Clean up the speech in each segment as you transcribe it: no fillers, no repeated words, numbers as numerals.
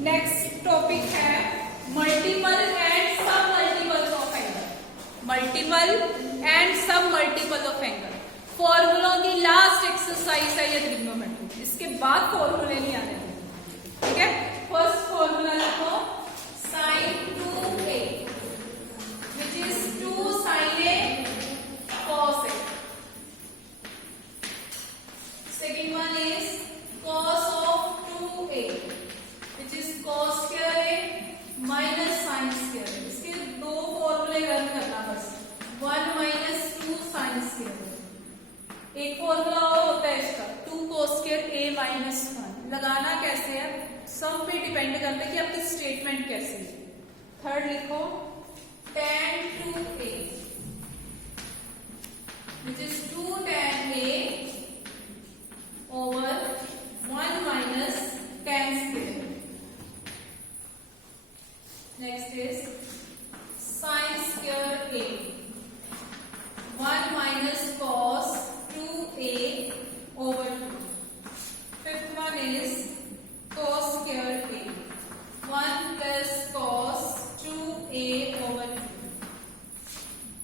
Next topic है multiple and सब multiples of angle. Multiple and सब मल्टीपल ऑफ एंगल फॉर्मूलों की लास्ट एक्सरसाइज है ये ट्रिग्नोमेट्री। इसके बाद फॉर्मूले नहीं आने देंगे, ठीक है। फर्स्ट फॉर्मूला लिखो sin 2a which is 2 sin a cos a. Second one is cos of 2a which is cos square a minus sin square a. इसके दो फॉर्मूले रन करना बस, 1 minus 2 sin square a. एक फॉर्मूला और होता है इसका 2 cos square a minus 1. लगाना कैसे है सम पे डिपेंड करता है कि आपकी स्टेटमेंट कैसे है। थर्ड लिखो tan 2a which is 2 tan a over 1 minus tan square. Next is sin square a 1 minus cos 2a over 2. Fifth one is cos square a 1 plus cos 2a over 2.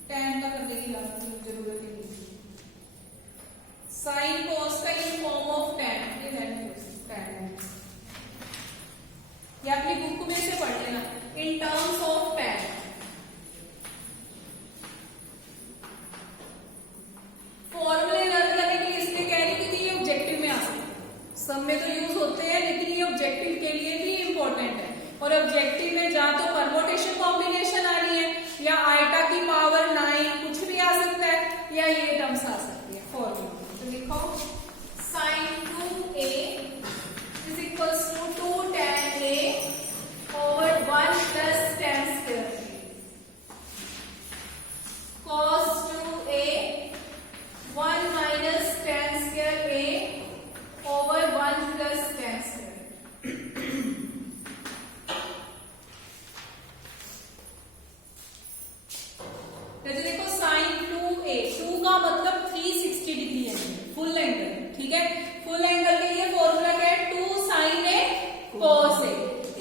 tan का करने की जरूरत ही नहीं। sin cos का in form of tan, tan ये अपनी book में से पढ़ लेना इन टर्म्स ऑफ tan। फॉर्मूले रन करने के लिए इसलिए कह रही थी कि ये ऑब्जेक्टिव में आ सकते हैं, सब में तो यूज होते हैं लेकिन ये ऑब्जेक्टिव के लिए भी इंपॉर्टेंट है। और ऑब्जेक्टिव में जहां तो परमोटेशन कॉम्बिनेशन आ रही है या आइटा की पावर 9 कुछ भी आ सकता है या ये टर्म्स आ सकती है फॉर्मूला। तो लिखो sin 2a is equals to 2 tan a over 1 plus tan square a. cos 2a 1 minus tan square a over 1 plus tan square. तो देखो sin 2a 2 का मतलब 360 डिग्री है, फुल एंगल, ठीक है। फुल एंगल के लिए फॉर्मूला क्या है 2 sin a cos a.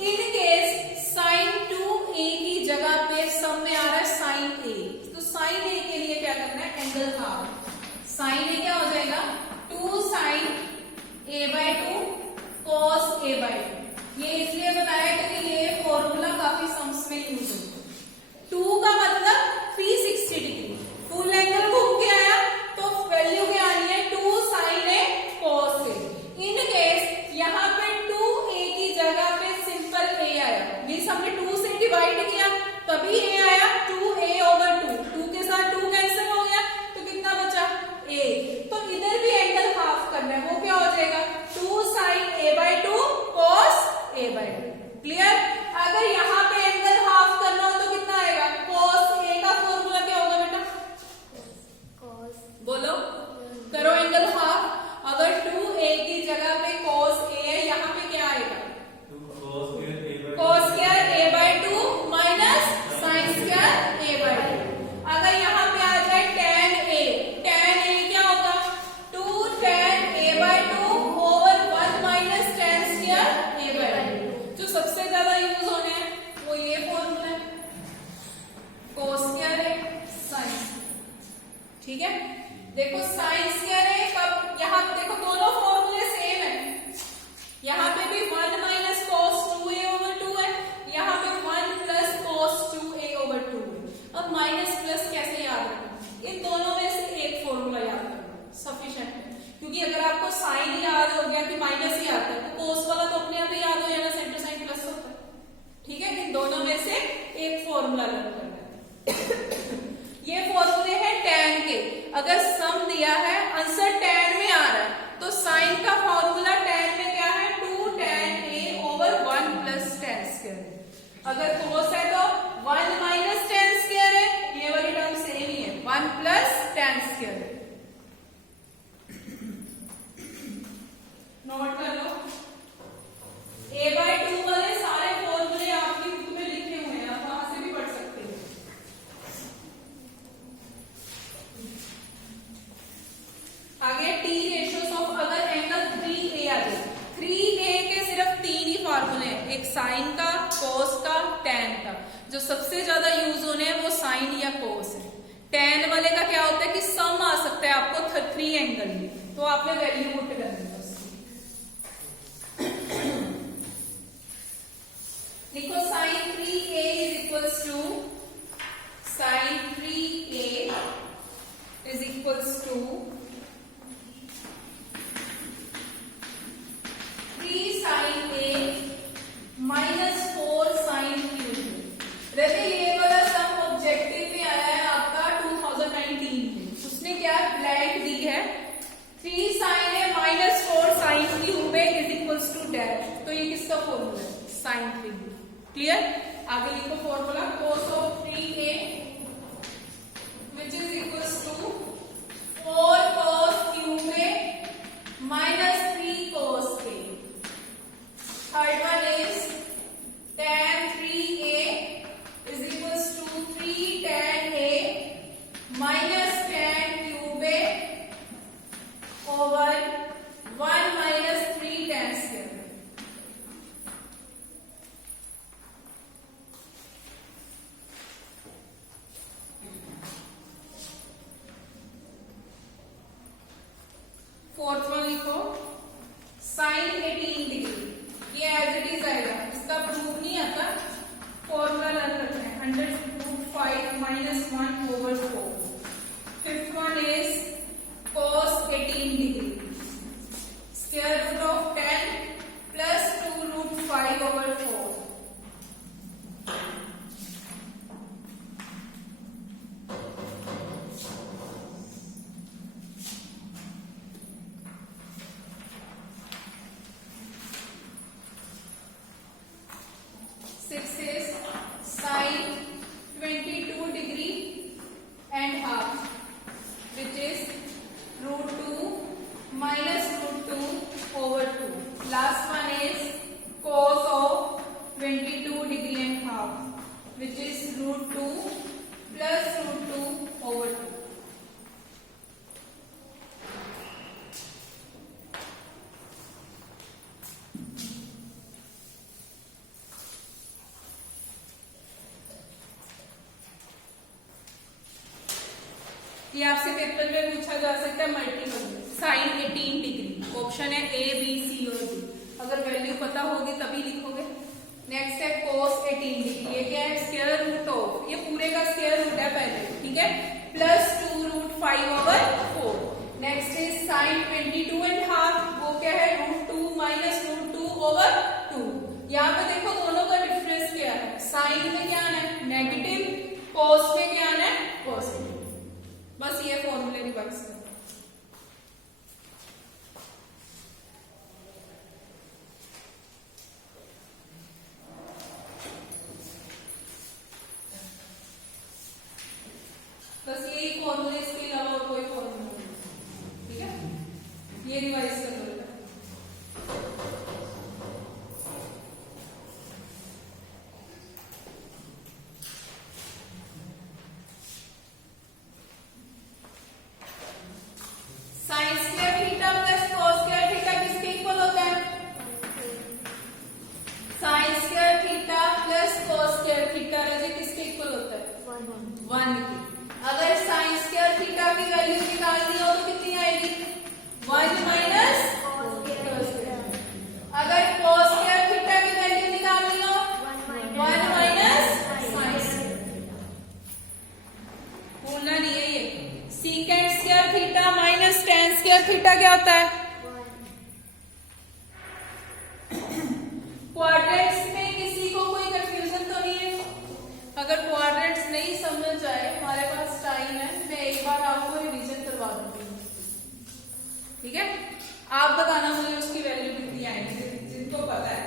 In case sin 2a की जगह पे सब में आ रहा है sin a, तो sin a के लिए क्या करना है एंगल हाफ। sin a क्या हो जाएगा 2 sin a/2 cos a/2। ये इसलिए बताया क्योंकि ये फॉर्मूला काफी सम्स में यूज होता है। 2 का मतलब 360 डिग्री, फुल एंगल घूम के आया तो वैल्यू क्या आनी है 2 sin a cos a. In case यहाँ पे 2a की जगह पे सिंपल a आया, मीन्स हमने 2 से डिवाइड किया तभी a आया 2a over 2, 2 के साथ 2 कैंसिल हो गया तो कितना बचा a। तो इधर भी एंगल हाफ करना है, वो क्या हो जाएगा 2 sin a/2 cos a/2। Clear. अगर यहाँ पे एंगल हाफ करना हो तो कितना आएगा cos a का फॉर्मूला क्या होगा बेटा बोलो, करो एंगल हाफ। अगर 2a की जगह पे cos a है यहाँ पे क्या आएगा cos square a/2 minus sin square a/2। अगर यहाँ पे आ जाए tan a क्या होगा 2 tan a/2 over 1 minus tan square a/2। जो सबसे ज्यादा यूज होने हैं वो ये फॉर्मूला है cos square a sin, ठीक है। देखो sin square a कब, यहाँ देखो दोनों फॉर्मूले सेम है, यहाँ पे भी 1 minus cos 2a over 2 है, यहाँ पे 1 plus cos 2a over 2 है। अब माइनस प्लस कैसे याद रखना, इन दोनों में से एक फॉर्मूला याद रखना सफिशिएंट है, क्योंकि अगर आपको साइन याद हो गया कि माइनस ही आता है तो cos वाला तो अपने आप ही याद हो जाना, सेंटर साइन प्लस होता है, ठीक है। इन दोनों में से एक फॉर्मूला लर्न करना है। ये फॉर्मूले हैं tan के, अगर सम दिया है आंसर tan में आ रहा है तो साइन का फॉर्मूला tan में क्या है 2 tan a over 1 plus tan square। अगर cos है तो 1 minus tan square है, ये वाली टर्म सेम ही है 1 plus tan square। नोट कर लो a/2 वाले सारे फॉर्मूले आपकी बुक में लिखे हुए हैं, आप वहां से भी पढ़ सकते हो। आगे t रेशियोस ऑफ, अगर एंगल 3a आ जाए, 3a के सिर्फ 3 ही फार्मूले हैं, एक साइन का, कॉस का, टैन का। जो सबसे ज्यादा यूज होने हैं वो साइन या कॉस है। टैन वाले का क्या होता है कि सम आ सकता है आपको 3 एंगल में, तो आपने वैल्यू पुट करनी है उसकी। लिखो sine 3a is equals to sine 3a is equals to 3 sin a minus 4 sin q। देखिए ये वाला सम ऑब्जेक्टिव में आया है आपका 2019 में। उसने क्या ब्लैंक दी है 3 sin a minus 4 sin q में इज इक्वल्स टू डैश। तो ये किसका फॉर्मूला है? sin 3a। क्लियर? आगे लिखो formula cos of 3a which is equals to 4 cos q में minus 3 cos k। Third one is tan 3a is equals to 3 tan a minus tan cube a over 1 minus 3 tan square। Fourth one लिखो sin 18 degree. ये as it is आएगा, इसका proof नहीं आता, formula learn करना है 100√5 minus 1 over 4। Fifth one is cos 18 degree, square root of 10 plus 2√5 over 4। Six is sin 22 degree and half, which is √2 minus √2 over 2. Last one is cos of 22 degree and half, which is √2 plus √2 over 2. ये आपसे paper में पूछा जा सकता है multiple में। Sign 18 degree option है ए, B, सी और डी। अगर वैल्यू पता होगी तभी लिखोगे। नेक्स्ट है cos 18 डिग्री, ये क्या है स्क्वायर रूट ऑफ, ये पूरे का स्क्वायर रूट है पहले, ठीक है, plus 2√5 over 4। Next is sine 22 and half, वो क्या है √2 माइनस √2 ओवर 2। यहाँ पे देखो दोनों का डिफरेंस क्या है, साइन में क्या आना है नेगेटिव, cos में क्या आना है पॉजिटिव। बस ये फॉर्मूले रिवर्स करो। बस यही फॉर्मूले, इसके अलावा और कोई फॉर्मूला नहीं, ठीक है, ये रिवाइज कर लो। Sine square theta plus cos square theta किसके इक्वल होता है? Sine square theta plus cos square theta रजे किसके इक्वल होता है? 1 की। अगर साइन स्क्वायर थीटा की वैल्यू निकालनी हो तो कितनी आएगी? 1 माइनस कॉस स्क्वायर। अगर कॉस स्क्वायर थीटा की वैल्यू निकालनी हो 1 माइनस साइन स्क्वायर। भूलना नहीं है ये। Secant square theta minus ten square theta क्या होता है? क्वाड्रेंट्स में किसी को कोई कंफ्यूजन तो नहीं है? अगर क्वाड्रेंट्स नहीं समझ आए, हमारे पास टाइम है, मैं एक बार आपको रिवीजन करवा दूंगी, ठीक है? आप बताना मुझे उसकी वैल्यू कितनी आएगी जिनको पता है।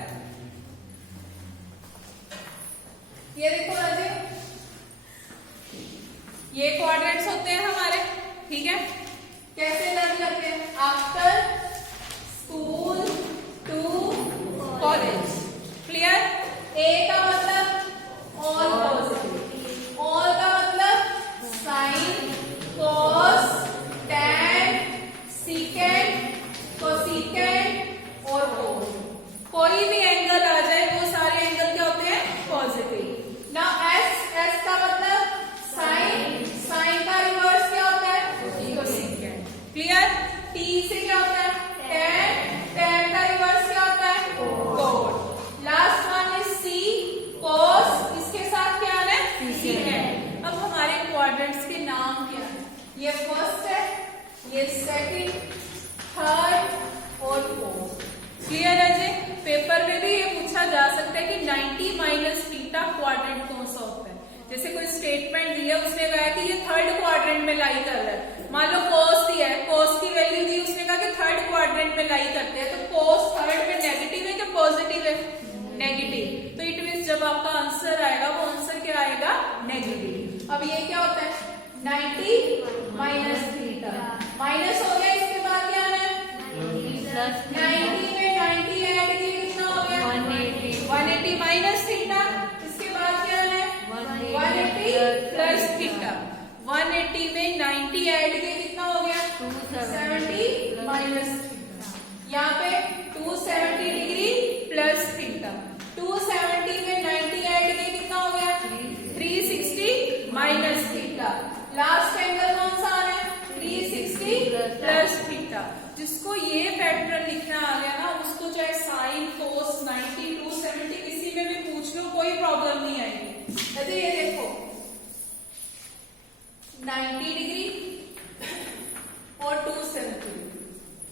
ये देखो राजे, ये क्वाड्रेंट्स होते हैं हमारे, ठीक है? कैसे लर्न करते हैं? After school to college. Clear? A का मतलब ऑल पॉजिटिव, ऑल का मतलब sine, cos, tan, secant, cosecant और कोस। कोई भी एंगल आ जाए वो सारे माइनस थीटा क्वाड्रेंट कौन सा होता है? जैसे कोई स्टेटमेंट दिया, उसने कहा कि ये थर्ड क्वाड्रेंट में लाई कर रहा है। मान लो कोस दिया है, कोस की वैल्यू दी, उसने कहा कि थर्ड क्वाड्रेंट में लाई करते हैं, तो कोस थर्ड में नेगेटिव है कि पॉजिटिव है? नेगेटिव। तो इट मींस जब आपका आंसर आएगा वो आंसर क्या आएगा? नेगेटिव। अब ये क्या होता है? 90 माइनस थीटा, माइनस हो गया, इसके बाद क्या है? 90 में 90 ऐड किए कितना हो गया? 180 माइनस थीटा, इसके बाद क्या है? 180 प्लस थीटा। 180 में 90 ऐड किए कितना हो गया? 270 माइनस थीटा। यहाँ पे 270 डिग्री प्लस थीटा। 270 में 90 ऐड किए कितना हो गया? 360 माइनस थीटा। लास्ट एंगल कौन सा आ रहा है? 360 प्लस थीटा। जिसको ये पैटर्न लिखना आ गया ना, उसको चाहे साइन, कोस, 90, 270 किसी में भी पूछ लो, कोई प्रॉब्लम नहीं आएगी। जैसे ये देखो 90 डिग्री और 270 डिग्री,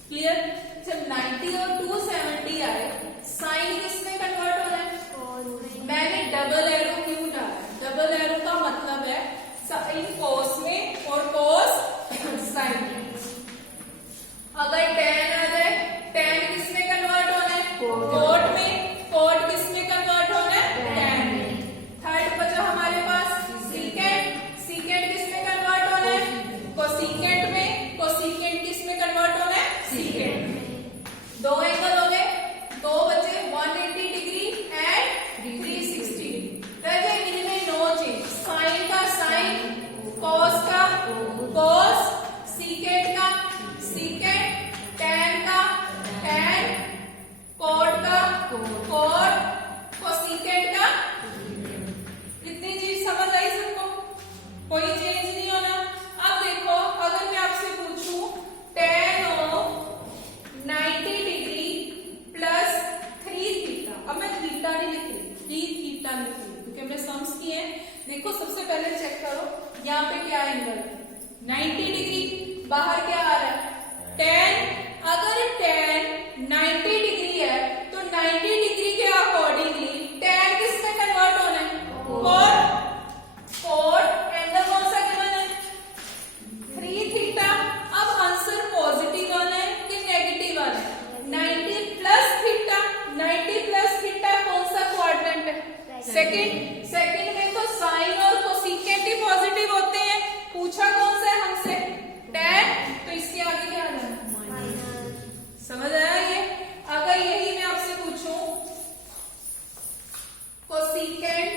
क्लियर? जब 90 और 270 आए, साइन किसमें कन्वर्ट हो रहा है? मैंने डबल एरो क्यों डाला? डबल एरो का मतलब है साइन कोस में और कोस साइन में। अगर tan आ जाए, tan किसमें कन्वर्ट होना है? कोट में। कोट किसमें कन्वर्ट होना है? tan में। थर्ड बचा हमारे पास सीकेंट। सीकेंट किसमें कन्वर्ट होना है? कोसीकेंट में। कोसीकेंट किसमें कन्वर्ट होना है? सीकेंट में। दो एंगल हो गए, दो बचे 180 डिग्री एंड 360 डिग्री। इनमें नो चेंज। साइन का साइन, कॉस का कॉस, सीकेंट का सीकेंट, टैन का टैन, कोट का कोट, कोसीकेंट का। इतनी चीज समझ आई सबको? कोई चेंज नहीं होना। अब देखो, अगर मैं आपसे पूछूं tan of 90 degree plus 3 theta, अब मैं थीटा नहीं लिख रही, 3 थीटा लिख रही क्योंकि हमने सम्स किए हैं। देखो सबसे पहले चेक करो यहाँ पे क्या एंगल है? 90 डिग्री। बाहर क्या आ रहा है? tan। अगर tan 90 डिग्री है तो 90 डिग्री के अकॉर्डिंगली tan किसमें कन्वर्ट होना है? कोट। कोट एंगल कौन सा गिवन है? 3 थीटा। अब आंसर पॉजिटिव आना है कि नेगेटिव आना है? 90 प्लस थीटा। 90 प्लस थीटा कौन सा क्वाड्रेंट है? सेकंड। सेकंड में तो साइन और कोसिकेंट ही पॉजिटिव होते हैं। पूछा कौन सा है हमसे? tan। तो इसके आगे क्या आना है? समझ आया ये? अगर यही मैं आपसे पूछूं cosecant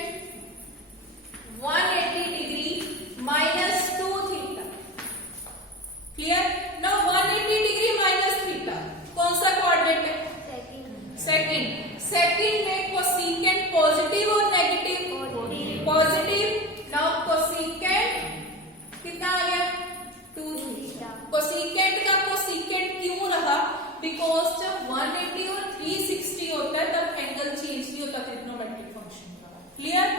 180 degree minus 2 theta, clear? ना 180 डिग्री माइनस थीटा कौन सा क्वाड्रेंट है? सेकंड। सेकंड में कोसिकेंट पॉजिटिव और नेगेटिव? पॉजिटिव। नाउ कोसिकेंट कितना आ गया? 2 थीटा। कोसिकेंट का कोसिकेंट क्यों रहा? बिकॉज जब 180 और 360 होता है तब एंगल चेंज नहीं होता ट्रिग्नोमेट्रिक फंक्शन का, क्लियर?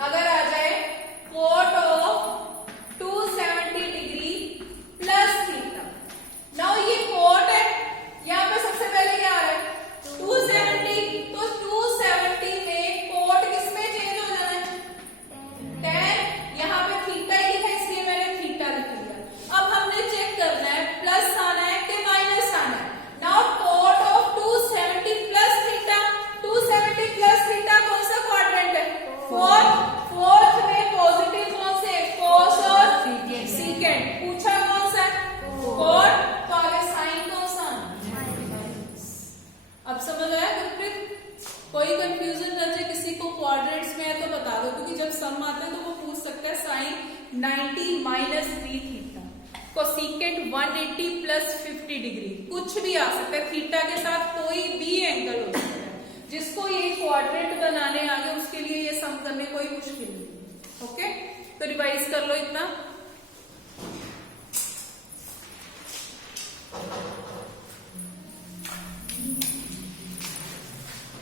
अगर आ जाए cot of 270 degree plus theta, now ये कोट है, यहाँ पे सबसे पहले क्या आ रहा है? 270। तो 270 में कोट किसमें चेंज हो जाना है? tan। यहाँ पे थीटा ही लिखा है इसलिए मैंने थीटा लिख दिया। अब हमने चेक करना है प्लस आना है कि माइनस आना है। Now cot of 270 plus theta, 270 plus theta कौन सा क्वाड्रेंट है? फोर्थ। फोर्थ में पॉजिटिव कौन से? कोस और सीकेंट। पूछा कौन सा? कोट। तो आगे साइन कौन सा? अब समझ आया गुरप्रीत? कोई कंफ्यूजन न जाए किसी को क्वाड्रेंट्स में है तो बता दो, क्योंकि जब सम आता है तो वो पूछ सकता है sine 90 minus 3 theta, cosecant 180 plus 50 degree, कुछ भी आ सकता है। थीटा के साथ कोई भी एंगल हो सकता है। जिसको ये क्वाड्रेंट बनाने आ गए उसके लिए ये सम करने कोई मुश्किल नहीं। ओके, तो रिवाइज कर लो इतना।